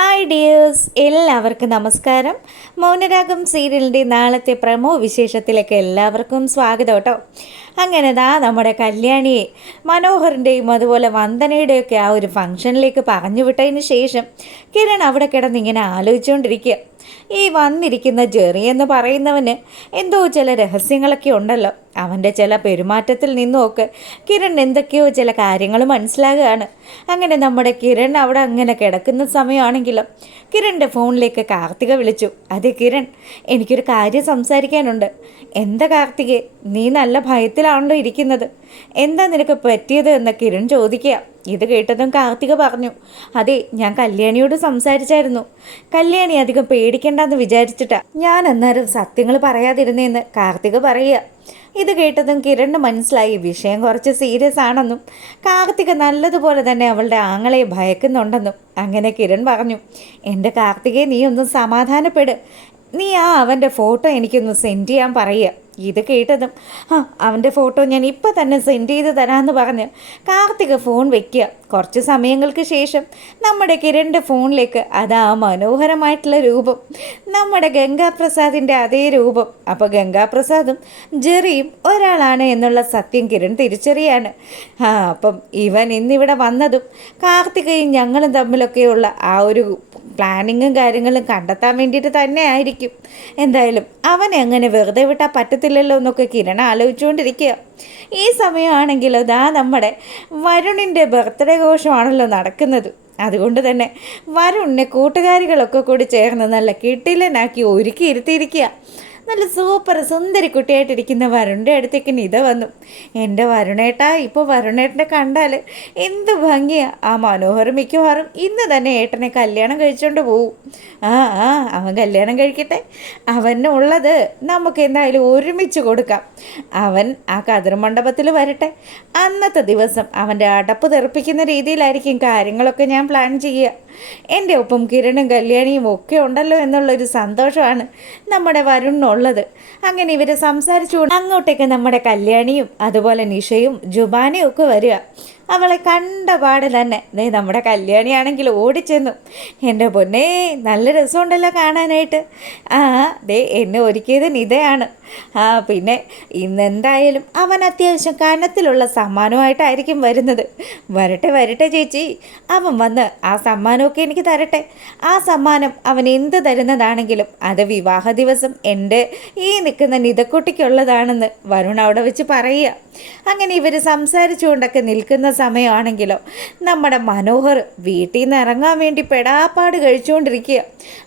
Hi dears, എല്ലാവർക്കും നമസ്കാരം. മൗനരാഗം സീരിയലിൻ്റെ നാളത്തെ പ്രമോ വിശേഷത്തിലേക്ക് എല്ലാവർക്കും സ്വാഗതം കേട്ടോ. അങ്ങനെ നമ്മുടെ കല്യാണിയെ മനോഹറിൻ്റെയും അതുപോലെ വന്ദനയുടെയൊക്കെ ആ ഒരു ഫംഗ്ഷനിലേക്ക് പറഞ്ഞു വിട്ടതിന് ശേഷം കിരൺ അവിടെ കിടന്നിങ്ങനെ ആലോചിച്ചുകൊണ്ടിരിക്കുക. ഈ വന്നിരിക്കുന്ന ജെറി എന്ന് പറയുന്നവന് എന്തോ ചില രഹസ്യങ്ങളൊക്കെ ഉണ്ടല്ലോ. അവൻ്റെ ചില പെരുമാറ്റത്തിൽ നിന്നുമൊക്കെ കിരൺ എന്തൊക്കെയോ ചില കാര്യങ്ങൾ മനസ്സിലാകുകയാണ്. അങ്ങനെ നമ്മുടെ കിരൺ അവിടെ അങ്ങനെ കിടക്കുന്ന സമയമാണെങ്കിലും കിരണിൻ്റെ ഫോണിലേക്ക് കാർത്തിക വിളിച്ചു. അതെ കിരൺ, എനിക്കൊരു കാര്യം സംസാരിക്കാനുണ്ട്. എന്താ കാർത്തികെ, നീ നല്ല ഭയത്തിലാണല്ലോ ഇരിക്കുന്നത്. എന്താ നിനക്ക് പറ്റിയത് എന്ന് കിരൺ ചോദിക്കുക. ഇത് കേട്ടതും കാർത്തിക പറഞ്ഞു, അതെ ഞാൻ കല്യാണിയോട് സംസാരിച്ചായിരുന്നു. കല്യാണി അധികം പേടിക്കണ്ടെന്ന് വിചാരിച്ചിട്ടാ ഞാൻ അന്നേരം സത്യങ്ങൾ പറയാതിരുന്നേന്ന് കാർത്തിക പറയുക. ഇത് കേട്ടതും കിരണിന് മനസ്സിലായി വിഷയം കുറച്ച് സീരിയസ് ആണെന്നും കാർത്തിക നല്ലതുപോലെ തന്നെ അവളുടെ ആങ്ങളെ ഭയക്കുന്നുണ്ടെന്നും. അങ്ങനെ കിരൺ പറഞ്ഞു, എൻ്റെ കാർത്തികയെ നീ ഒന്ന് സമാധാനപ്പെട്. നീ അവൻ്റെ ഫോട്ടോ എനിക്കൊന്ന് സെൻഡ് ചെയ്യാൻ പറയുക. ഇത് കേട്ടതും അവൻ്റെ ഫോട്ടോ ഞാൻ ഇപ്പം തന്നെ സെൻഡ് ചെയ്ത് തരാമെന്ന് പറഞ്ഞ് കാർത്തിക ഫോൺ വയ്ക്കുക. കുറച്ച് സമയങ്ങൾക്ക് ശേഷം നമ്മുടെ കിരണിൻ്റെ ഫോണിലേക്ക് അതാ മനോഹരമായിട്ടുള്ള രൂപം, നമ്മുടെ ഗംഗാപ്രസാദിൻ്റെ അതേ രൂപം. അപ്പോൾ ഗംഗാപ്രസാദും ജെറിയും ഒരാളാണ് എന്നുള്ള സത്യം കിരൺ തിരിച്ചറിയാണ്. അപ്പം ഇവൻ ഇന്നിവിടെ വന്നതും കാർത്തികയും ഞങ്ങളും തമ്മിലൊക്കെയുള്ള ആ ഒരു പ്ലാനിങ്ങും കാര്യങ്ങളും കണ്ടെത്താൻ വേണ്ടിയിട്ട് തന്നെ ആയിരിക്കും. എന്തായാലും അവനെ അങ്ങനെ വെറുതെ വിട്ടാൽ പറ്റത്തില്ലല്ലോ എന്നൊക്കെ കിരൺ ആലോചിച്ചുകൊണ്ടിരിക്കുക. ഈ സമയമാണെങ്കിൽ നമ്മുടെ വരുണിൻ്റെ ബർത്ത്ഡേ ഘോഷമാണല്ലോ നടക്കുന്നത്. അതുകൊണ്ട് തന്നെ വരുണിനെ കൂട്ടുകാരികളൊക്കെ കൂടി ചേർന്ന് നല്ല കിട്ടിലനാക്കി ഒരുക്കി ഇരുത്തിയിരിക്കുക. നല്ല സൂപ്പർ സുന്ദരി കുട്ടിയായിട്ടിരിക്കുന്ന വരുണിൻ്റെ അടുത്തേക്ക് നിത വന്നു. എൻ്റെ വരുണേട്ടാ, ഇപ്പോൾ വരുണേട്ടനെ കണ്ടാൽ എന്ത് ഭംഗിയാണ്. ആ മനോഹരം മിക്കവാറും ഇന്ന് തന്നെ ഏട്ടനെ കല്യാണം കഴിച്ചുകൊണ്ട് പോവും. അവൻ കല്യാണം കഴിക്കട്ടെ. അവനുള്ളത് നമുക്ക് എന്തായാലും ഒരുമിച്ച് കൊടുക്കാം. അവൻ ആ കതിർ മണ്ഡപത്തിൽ വരട്ടെ. അന്നത്തെ ദിവസം അവൻ്റെ അടപ്പ് തെറിപ്പിക്കുന്ന രീതിയിലായിരിക്കും കാര്യങ്ങളൊക്കെ ഞാൻ പ്ലാൻ ചെയ്യുക. എൻ്റെ ഒപ്പം കിരണും കല്യാണിയും ഒക്കെ ഉണ്ടല്ലോ എന്നുള്ളൊരു സന്തോഷമാണ് നമ്മുടെ വരുണിനുള്ളത്. അങ്ങനെ ഇവരെ സംസാരിച്ചുകൊണ്ട് അങ്ങോട്ടേക്ക് നമ്മുടെ കല്യാണിയും അതുപോലെ നിഷയും ജുബാനയും ഒക്കെ വരിക. അവളെ കണ്ട പാടെ തന്നെ നമ്മുടെ കല്യാണിയാണെങ്കിൽ ഓടിച്ചെന്നു. എൻ്റെ പൊന്നേ, നല്ല രസമുണ്ടല്ലോ കാണാനായിട്ട്. എന്നെ ഒരുക്കിയത് നിതയാണ്. പിന്നെ ഇന്നെന്തായാലും അവൻ അത്യാവശ്യം കനത്തിലുള്ള സമ്മാനമായിട്ടായിരിക്കും വരുന്നത്. വരട്ടെ വരട്ടെ ചേച്ചി, അവൻ വന്ന് ആ സമ്മാനമൊക്കെ എനിക്ക് തരട്ടെ. ആ സമ്മാനം അവൻ എന്ത് തരുന്നതാണെങ്കിലും അത് വിവാഹ ദിവസം എൻ്റെ ഈ നിൽക്കുന്ന നിതക്കുട്ടിക്കുള്ളതാണെന്ന് വരുൺ അവിടെ വെച്ച് പറയുക. അങ്ങനെ ഇവർ സംസാരിച്ചുകൊണ്ടൊക്കെ നിൽക്കുന്ന സമയമാണെങ്കിലോ നമ്മുടെ മനോഹർ വീട്ടിൽ നിന്ന് ഇറങ്ങാൻ വേണ്ടി പെടാപ്പാട് കഴിച്ചുകൊണ്ടിരിക്കുക.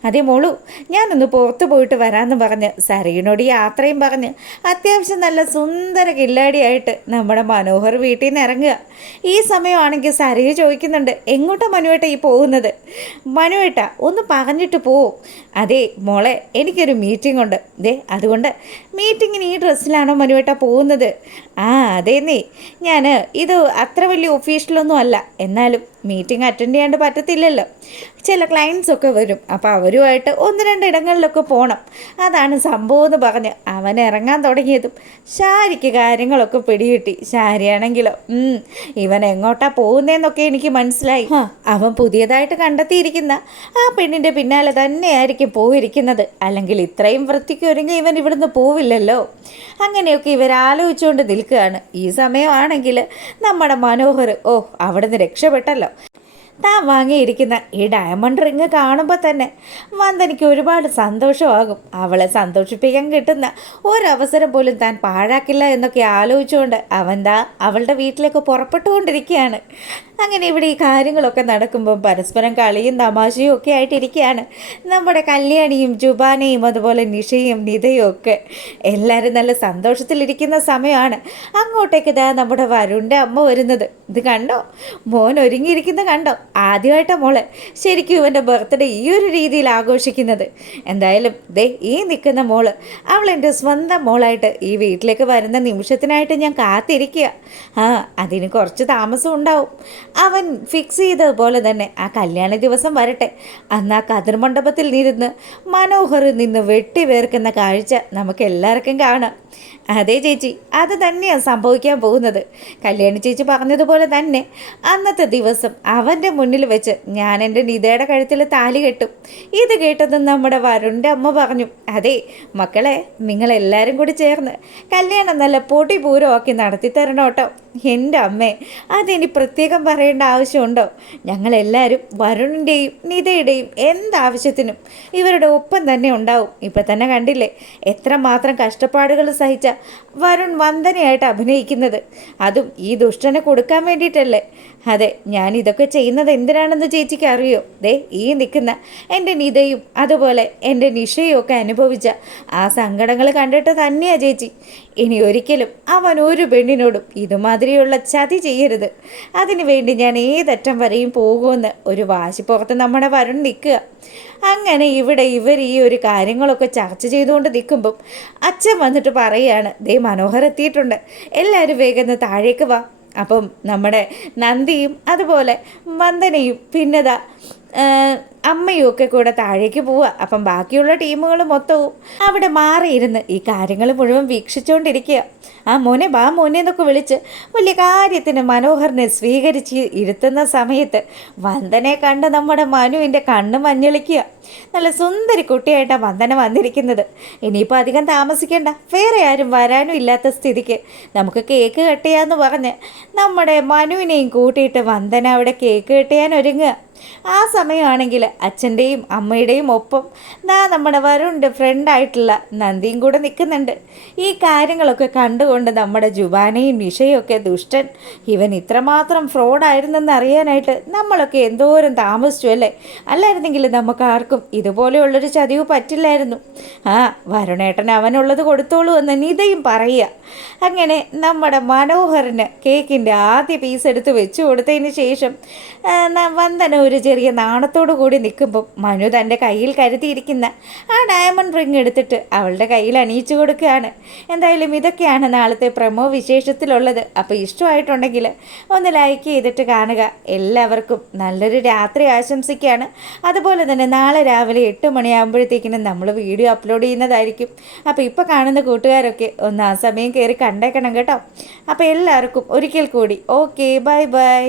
അതേ മോളു, ഞാനൊന്ന് പുറത്തു പോയിട്ട് വരാമെന്ന് പറഞ്ഞ് സരയുനോട് യാത്രയും പറഞ്ഞ് അത്യാവശ്യം നല്ല സുന്ദര കില്ലാടിയായിട്ട് നമ്മുടെ മനോഹർ വീട്ടിൽ നിന്ന് ഇറങ്ങുക. ഈ സമയമാണെങ്കിൽ സരയു ചോദിക്കുന്നുണ്ട്, എങ്ങോട്ടാ മനുവേട്ട ഈ പോകുന്നത്? മനുവേട്ട ഒന്ന് പറഞ്ഞിട്ട് പോവും. അതെ മോളെ, എനിക്കൊരു മീറ്റിംഗ് ഉണ്ട്. അതുകൊണ്ട് മീറ്റിങ്ങിന് ഈ ഡ്രസ്സിലാണോ മനുവേട്ട പോകുന്നത്? അതേന്നേ, ഞാൻ ഇത് അത്ര വലിയ ഒഫീഷ്യലൊന്നും അല്ല, എന്നാലും മീറ്റിംഗ് അറ്റൻഡ് ചെയ്യാണ്ട് പറ്റത്തില്ലല്ലോ. ചില ക്ലയൻസൊക്കെ വരും, അപ്പോൾ അവരുമായിട്ട് 1-2 ഇടങ്ങളിലൊക്കെ പോകണം. അതാണ് സംഭവം എന്ന് പറഞ്ഞ് അവൻ ഇറങ്ങാൻ തുടങ്ങിയതും ശാരിക്ക് കാര്യങ്ങളൊക്കെ പിടികിട്ടി. ശാരിയാണെങ്കിലോ ഇവൻ എങ്ങോട്ടാ പോകുന്നതെന്നൊക്കെ എനിക്ക് മനസ്സിലായി. അവൻ പുതിയതായിട്ട് കണ്ടെത്തിയിരിക്കുന്ന ആ പെണ്ണിൻ്റെ പിന്നാലെ തന്നെയായിരിക്കും പോയിരിക്കുന്നത്. അല്ലെങ്കിൽ ഇത്രയും വൃത്തിക്ക് ഒരുങ്ങി ഇവൻ ഇവിടുന്ന് പോവില്ലല്ലോ. അങ്ങനെയൊക്കെ ഇവരാലോചിച്ചുകൊണ്ട് നിൽക്കുകയാണ്. ഈ സമയമാണെങ്കിൽ നമ്മുടെ മനോഹർ അവിടുന്ന് രക്ഷപ്പെട്ടല്ലോ. താൻ വാങ്ങിയിരിക്കുന്ന ഈ ഡയമണ്ട് റിങ് കാണുമ്പോൾ തന്നെ വന്ദനയ്ക്ക് ഒരുപാട് സന്തോഷമാകും. അവളെ സന്തോഷിപ്പിക്കാൻ കിട്ടുന്ന ഒരവസരം പോലും താൻ പാഴാക്കില്ല എന്നൊക്കെ ആലോചിച്ചുകൊണ്ട് അവളുടെ വീട്ടിലേക്ക് പുറപ്പെട്ടുകൊണ്ടിരിക്കുകയാണ്. അങ്ങനെ ഇവിടെ ഈ കാര്യങ്ങളൊക്കെ നടക്കുമ്പം പരസ്പരം കളിയും തമാശയും ഒക്കെ ആയിട്ടിരിക്കുകയാണ് നമ്മുടെ കല്യാണിയും ജുബാനയും അതുപോലെ നിഷയും നിതയും ഒക്കെ. എല്ലാവരും നല്ല സന്തോഷത്തിലിരിക്കുന്ന സമയമാണ്. അങ്ങോട്ടേക്ക് നമ്മുടെ വരുണിൻ്റെ അമ്മ വരുന്നത്. ഇത് കണ്ടോ, മോൻ ഒരുങ്ങിയിരിക്കുന്ന കണ്ടോ? ആദ്യമായിട്ടാണ് മോള് ശരിക്കും ഇവൻ്റെ ബർത്ത്ഡേ ഈ ഒരു രീതിയിൽ ആഘോഷിക്കുന്നത്. എന്തായാലും ഈ നിൽക്കുന്ന മോള് അവളെൻ്റെ സ്വന്തം മോളായിട്ട് ഈ വീട്ടിലേക്ക് വരുന്ന നിമിഷത്തിനായിട്ട് ഞാൻ കാത്തിരിക്കുക. അതിന് കുറച്ച് താമസം ഉണ്ടാവും. അവൻ ഫിക്സ് ചെയ്തതുപോലെ തന്നെ ആ കല്യാണ ദിവസം വരട്ടെ. അന്ന് ആ കതിർ മണ്ഡപത്തിൽ ഇരുന്ന് മനോഹർ നിന്ന് വെട്ടി വേർക്കുന്ന കാഴ്ച നമുക്ക് എല്ലാവർക്കും കാണാം. അതെ ചേച്ചി, അത് തന്നെയാണ് സംഭവിക്കാൻ പോകുന്നത്. കല്യാണി ചേച്ചി പറഞ്ഞതുപോലെ തന്നെ അന്നത്തെ ദിവസം അവൻ്റെ മുന്നിൽ വെച്ച് ഞാൻ എൻ്റെ നിതയുടെ കഴുത്തിൽ താലി കെട്ടും. ഇത് കേട്ടതും നമ്മുടെ വരുണിൻ്റെ അമ്മ പറഞ്ഞു, അതെ മക്കളെ, നിങ്ങളെല്ലാവരും കൂടി ചേർന്ന് കല്യാണം നല്ല പൊടിപൂരമാക്കി നടത്തി തരണം കേട്ടോ. എൻ്റെ അമ്മേ, അതിനി പ്രത്യേകം പറയേണ്ട ആവശ്യമുണ്ടോ? ഞങ്ങളെല്ലാവരും വരുണിൻ്റെയും നിതയുടെയും എന്താവശ്യത്തിനും ഇവരുടെ ഒപ്പം തന്നെ ഉണ്ടാവും. ഇപ്പം തന്നെ കണ്ടില്ലേ എത്രമാത്രം കഷ്ടപ്പാടുകൾ സഹിച്ച വരുൺ വന്ദനയായിട്ട് അഭിനയിക്കുന്നത്. അതും ഈ ദുഷ്ടനെ കൊടുക്കാൻ വേണ്ടിയിട്ടല്ലേ? അതെ, ഞാൻ ഇതൊക്കെ ചെയ്യുന്നത് എന്തിനാണെന്ന് ചേച്ചിക്ക് അറിയോ? ദേ ഈ നിൽക്കുന്ന എൻ്റെ നിതയും അതുപോലെ എൻ്റെ നിഷയും ഒക്കെ അനുഭവിച്ച ആ സങ്കടങ്ങൾ കണ്ടിട്ട് തന്നെയാണ് ചേച്ചി. ഇനി ഒരിക്കലും അവൻ ഒരു പെണ്ണിനോടും ഇതുമാതിരിയുള്ള ചതി ചെയ്യരുത്. അതിനു വേണ്ടി ഞാൻ ഏതറ്റം വരെയും പോകുമെന്ന് ഒരു വാശിപ്പുറത്ത് നമ്മുടെ വരുൺ നിൽക്കുക. അങ്ങനെ ഇവിടെ ഇവർ ഈ ഒരു കാര്യങ്ങളൊക്കെ ചർച്ച ചെയ്തുകൊണ്ട് നിൽക്കുമ്പം അച്ഛൻ വന്നിട്ട് പറയുകയാണ്, ദേ മനോഹർ എത്തിയിട്ടുണ്ട്, എല്ലാവരും വേഗം താഴേക്ക് വാ. അപ്പം നമ്മുടെ നന്ദിയും അതുപോലെ വന്ദനയും പിന്നെതാ അമ്മയും ഒക്കെ കൂടെ താഴേക്ക് പോവുക. അപ്പം ബാക്കിയുള്ള ടീമുകൾ മൊത്തവും അവിടെ മാറിയിരുന്ന് ഈ കാര്യങ്ങൾ മുഴുവൻ വീക്ഷിച്ചുകൊണ്ടിരിക്കുക. ആ മോനെ ബാ മോനെ എന്നൊക്കെ വിളിച്ച് വലിയ കാര്യത്തിന് മനോഹറിനെ സ്വീകരിച്ച് ഇരുത്തുന്ന സമയത്ത് വന്ദനെ കണ്ട് നമ്മുടെ മനുവിൻ്റെ കണ്ണ് മഞ്ഞളിക്കുക. നല്ല സുന്ദരി കുട്ടിയായിട്ടാണ് വന്ദന വന്നിരിക്കുന്നത്. ഇനിയിപ്പോൾ അധികം താമസിക്കേണ്ട, വേറെ ആരും വരാനും ഇല്ലാത്ത സ്ഥിതിക്ക് നമുക്ക് കേക്ക് കട്ട് ചെയ്യാമെന്ന് പറഞ്ഞ് നമ്മുടെ മനുവിനെയും കൂട്ടിയിട്ട് വന്ദന അവിടെ കേക്ക് കട്ട് ചെയ്യാൻ ഒരുങ്ങുക. ആ സമയമാണെങ്കിൽ അച്ഛൻ്റെയും അമ്മയുടെയും ഒപ്പം നമ്മുടെ വരുണിൻ്റെ ഫ്രണ്ടായിട്ടുള്ള നന്ദിയും കൂടെ നിൽക്കുന്നുണ്ട്. ഈ കാര്യങ്ങളൊക്കെ കണ്ടുകൊണ്ട് നമ്മുടെ ജുബാനയും നിഷയും ഒക്കെ ദുഷ്ടൻ, ഇവൻ ഇത്രമാത്രം ഫ്രോഡായിരുന്നെന്ന് അറിയാനായിട്ട് നമ്മളൊക്കെ എന്തോരം താമസിച്ചു അല്ലേ? അല്ലായിരുന്നെങ്കിൽ നമുക്ക് ആർക്കും ഇതുപോലെയുള്ളൊരു ചതിവ് പറ്റില്ലായിരുന്നു. ആ വരുണേട്ടൻ അവനുള്ളത് കൊടുത്തോളൂ എന്ന് നിതയും പറയുക. അങ്ങനെ നമ്മുടെ മനോഹറിന് കേക്കിൻ്റെ ആദ്യ പീസ് എടുത്ത് വെച്ച് കൊടുത്തതിന് ശേഷം വന്ദന ഒരു ചെറിയ നാണത്തോടു കൂടി നിൽക്കുമ്പം മനു തൻ്റെ കയ്യിൽ കരുതിയിരിക്കുന്ന ആ ഡയമണ്ട് റിങ് എടുത്തിട്ട് അവളുടെ കയ്യിൽ അണിയിച്ചു കൊടുക്കുകയാണ്. എന്തായാലും ഇതൊക്കെയാണ് നാളത്തെ പ്രമോ വിശേഷത്തിലുള്ളത്. അപ്പോൾ ഇഷ്ടമായിട്ടുണ്ടെങ്കിൽ ഒന്ന് ലൈക്ക് ചെയ്തിട്ട് കാണുക. എല്ലാവർക്കും നല്ലൊരു രാത്രി ആശംസിക്കുകയാണ്. അതുപോലെ തന്നെ നാളെ രാവിലെ 8 മണിയാകുമ്പോഴത്തേക്കിനും നമ്മൾ വീഡിയോ അപ്ലോഡ് ചെയ്യുന്നതായിരിക്കും. അപ്പോൾ ഇപ്പോൾ കാണുന്ന കൂട്ടുകാരൊക്കെ ഒന്ന് ആ സമയം കയറി കണ്ടേക്കണം കേട്ടോ. അപ്പോൾ എല്ലാവർക്കും ഒരിക്കൽ കൂടി ഓക്കെ, ബൈ ബൈ.